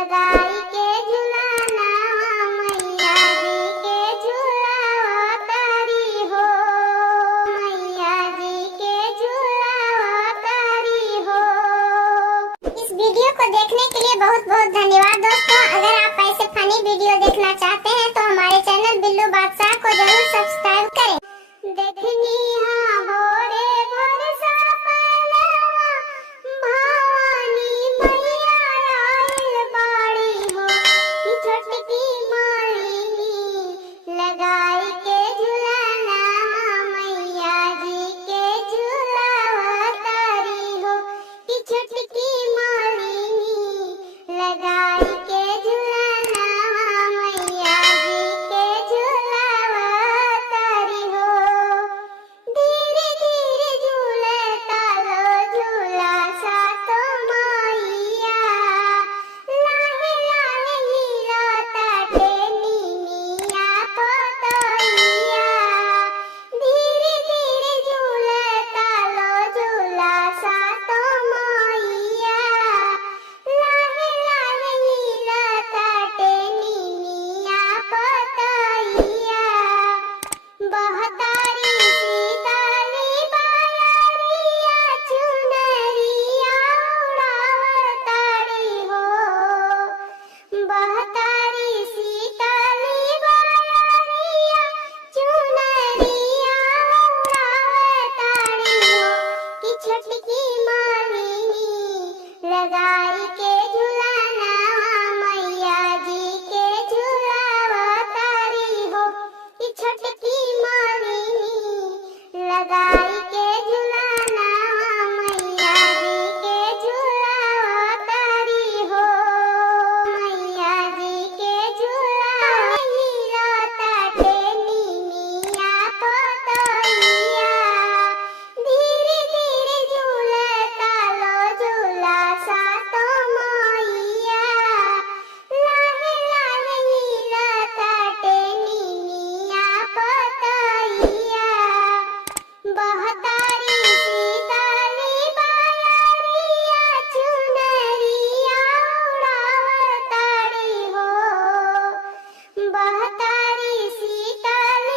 लगाई के झुलाना मैया जी के झुलावा तारी हो, मैया जी के झुलावा तारी हो। इस वीडियो को देखने के लिए बहुत बहुत धन्यवाद दोस्तों। अगर आप ऐसे फनी वीडियो देखना चाहते हैं तो हमारे चैनल बिल्लू बादशाह को जरूर सब्सक्राइब करें। देखनी